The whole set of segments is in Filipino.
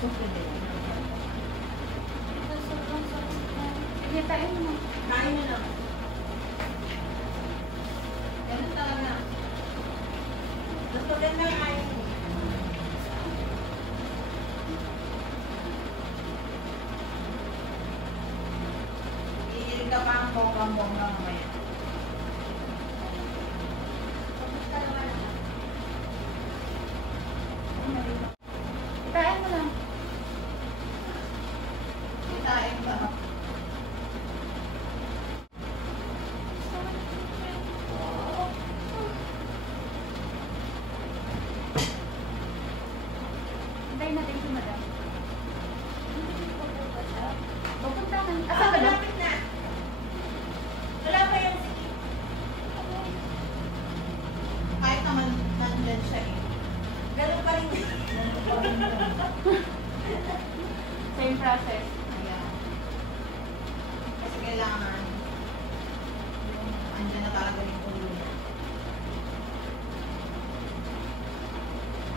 Sige, kain mo. Kain mo na. Ganun talaga. Mas maganda kain mo. Iilig ka pa ang bonggang-bongga mamaya. Kain mo lang. Kain ba? Hintayin natin si madam. Pupunta ka. Asa ka na? Malapit na. Wala pa yung sige. Kahit naman nandyan siya eh. Ganun pa rin. Same process. Ayan. Kasi kailangan andyan na talaga yung ulo niya.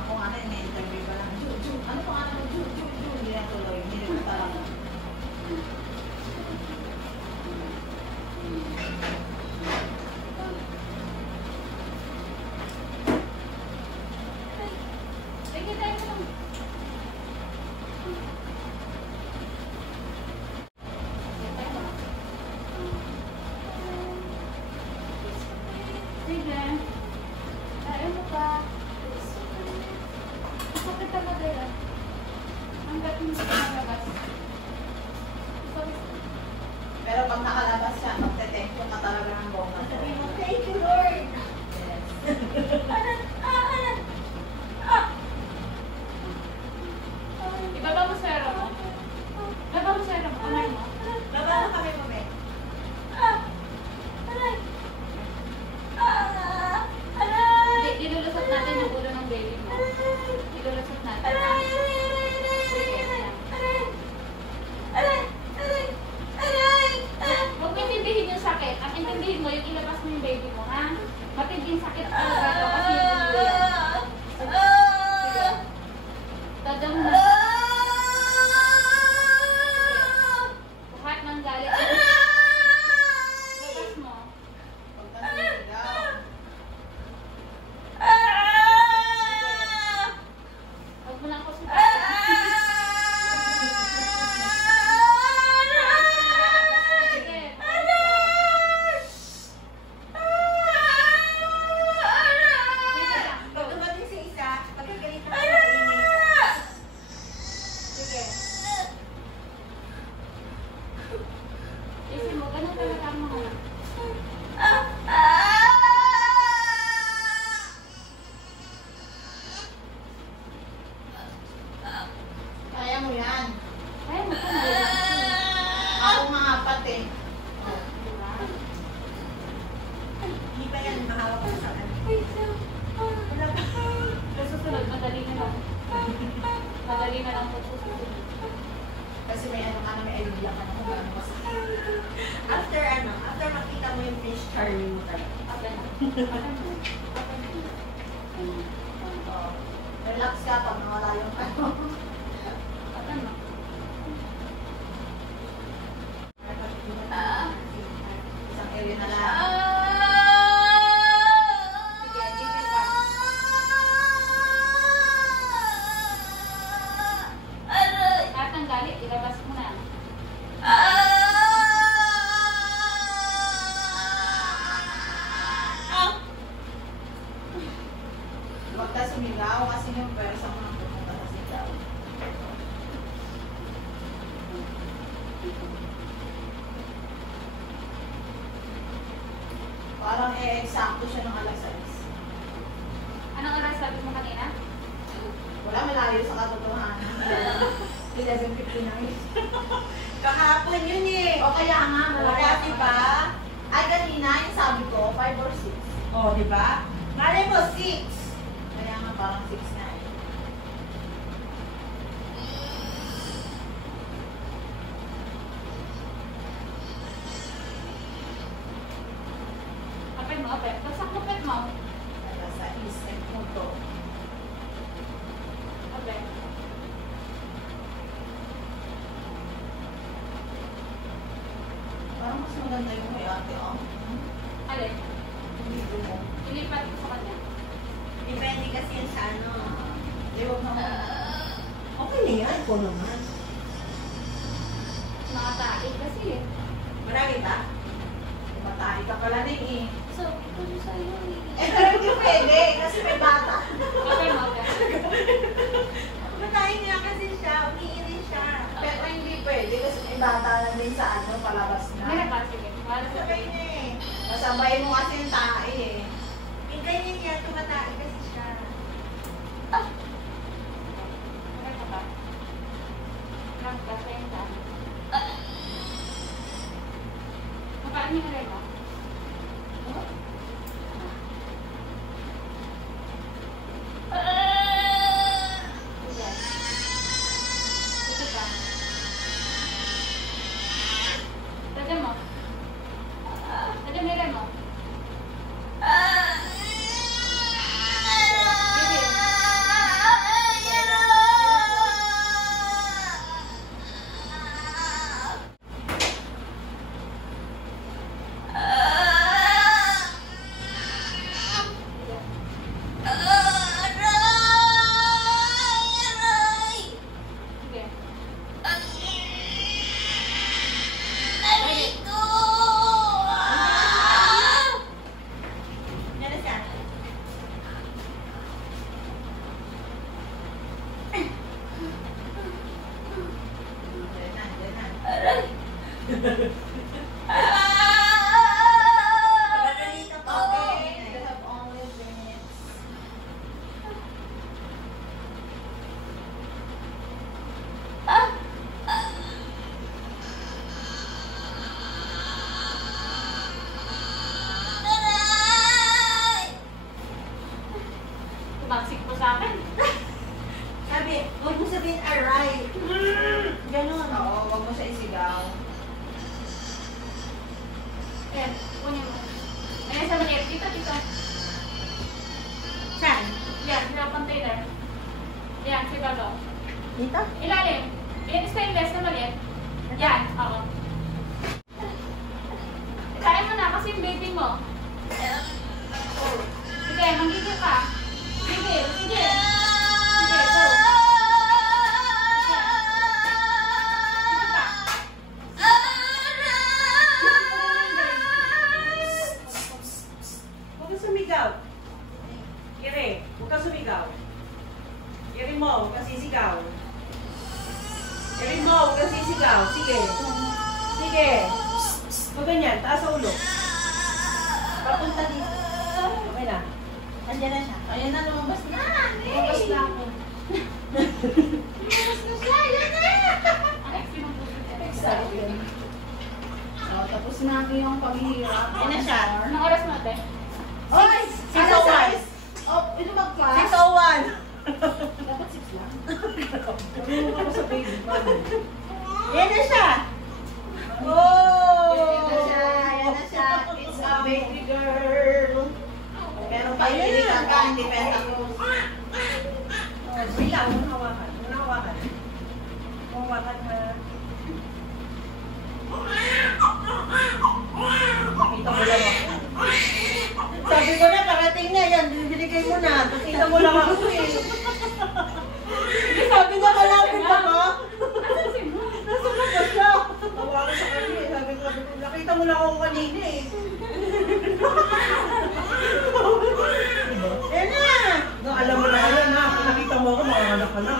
Ako nga na, in-interview pa lang. Ju, ano pa nga naman? Ju. Hindi na tuloy. Hindi na talaga. Sige, kain mo lang. Sige. Kain mo pa. Sakit talaga yan. Hanggat hindi ka nalabas. Pero pag nakalabas siya, magte-thank-you ka talaga ng bongga. Sabihin mo, thank you, Lord. Yes. Ibaba mo sero mo. Ibaba mo sero mo. Kamay mo. Baba na kami mo, Ben. Dilulusot natin yung ulo ng baby mo. Dilulusot natin. Sige, yan. Huwag mo intindihin yung sakit. Ang intindihin mo, yung ilabas mo yung baby mo, ha? Matinding sakit talaga ito kasi yung ulo yan. Sige. Dadam na. Buhat ng galit. Ilabas mo. Pag nasigaw. Huwag mo lang ako sa Sige. Sige lang. Pag dumating si isa, magkagalit na kainin. Sige. Isin mo, ganun talaga ang mga. Kaya mo yan. Kaya mo ito na. Ako mga apat eh. Diba? Hindi pa yan mahawak ko sa akin. Sa susunod, madali na lang. Madali na lang po susunod. Kasi may ano ka na, may idea ka na kung gaano masakit. After makita mo yung fish curry mo talaga. Apan na. Apan na. Oo. Relax ka pag nawala yung ano. Apan na. Isang area na lang. Sige, sige pa. At ang galit, ilabas mo na. Huwag ka sumigaw kasi yung pwersa mo nang pumunta sa sigaw. Parang eksakto siya ng alas 6. Anong oras sabi mo kanina? Wala, malayo sa katotohanan. 11:59. Kahapon yun eh. O kaya nga, wala, diba? Ay, kanina, yung sabi ko, 5 or 6. O, diba? Malay mo, 6. Kaya nga, parang 6 na eh. Kapit mo, kapit. Bagsak mo, kapit mo. Alas 6, punto. Kapit. maganda yung may ate, oh. Alin? Dito mo. Ilipat ko sa kanya. Depende kasi yun sa ano. Di wag naman. Okay na yan, ikaw naman. Nakatae kasi eh. Marami ba? Matay ka pala rin eh. So, ito sa'yo eh. Eh, pero hindi pwede kasi may bata. Okay, okay. Matayin niya kasi siya, umiirin siya. Pero hindi pwede kasi may bata na din sa ano, palabas na. Meron pa, sige. Para sa Sabay niya eh. Masabay mo kasi yung tae eh. Yung ganyan niya, tumatae kasi siya. Meron pa ba? Meron pa, 30. Magkaan yung rin mo? Ito pa. Tadya mo. Tadya mo rin mo. Sige. Yan na siya. Diyan na, diyan na. Margarita pa, okay. I have only minutes. Tumagsik po sa akin. Sabi, huwag mo sabihin aray. Ganon. Oo, huwag mo siya isigaw. Ayan, kunin mo. Ayan, sa maliit. Dito, dito. Saan? Yan, sa container. Yan, sa babaw. Dito? Ilalim. Yan, stainless na maliit. Yan, ako. Kain mo na kasi yung baby mo. Sige, manggigil ka. Sige, sige. Sige, go. Sige pa. Huwag kang sumigaw. Kiri, huwag kang sumigaw. Kiri mo, huwag kang sisigaw. Kiri mo, huwag kang sisigaw. Sige. Sige. Huwag ganyan, taas sa ulo. Papunta dito. Okay na. Andiyan na siya. Ayan na, lumabas na. Lumabas na ako. Lumabas na siya. Ayan na. Excited. Oh, tapos natin yung paghihirap. Ayan na siya. Anong oras mo, te? Oy! 6:01. Oh, ito mag-class? 6:01. Dapat 6 lang. Marunong ako sa baby. Ayan na siya. Oh! Ayan na siya. Ayan na siya. It's a baby girl. Meron pa iiritan ka, hindi penta ko. Wait lang, muna hawakan. Muna hawakan. Hawakan ha. Pakita mo lang ako. Sabi ko na, karating na yan. Binigay mo na. Pakita mo lang ako eh. Sabi niya, malapit na ba? Asan si mo? Nasa labas na. Hawakan sa kanya eh. Sabi ko, nakita mo lang ako kanina eh. Ayan na. No, alam mo na yan ha. Kung nakita mo ako, makakalak ka na.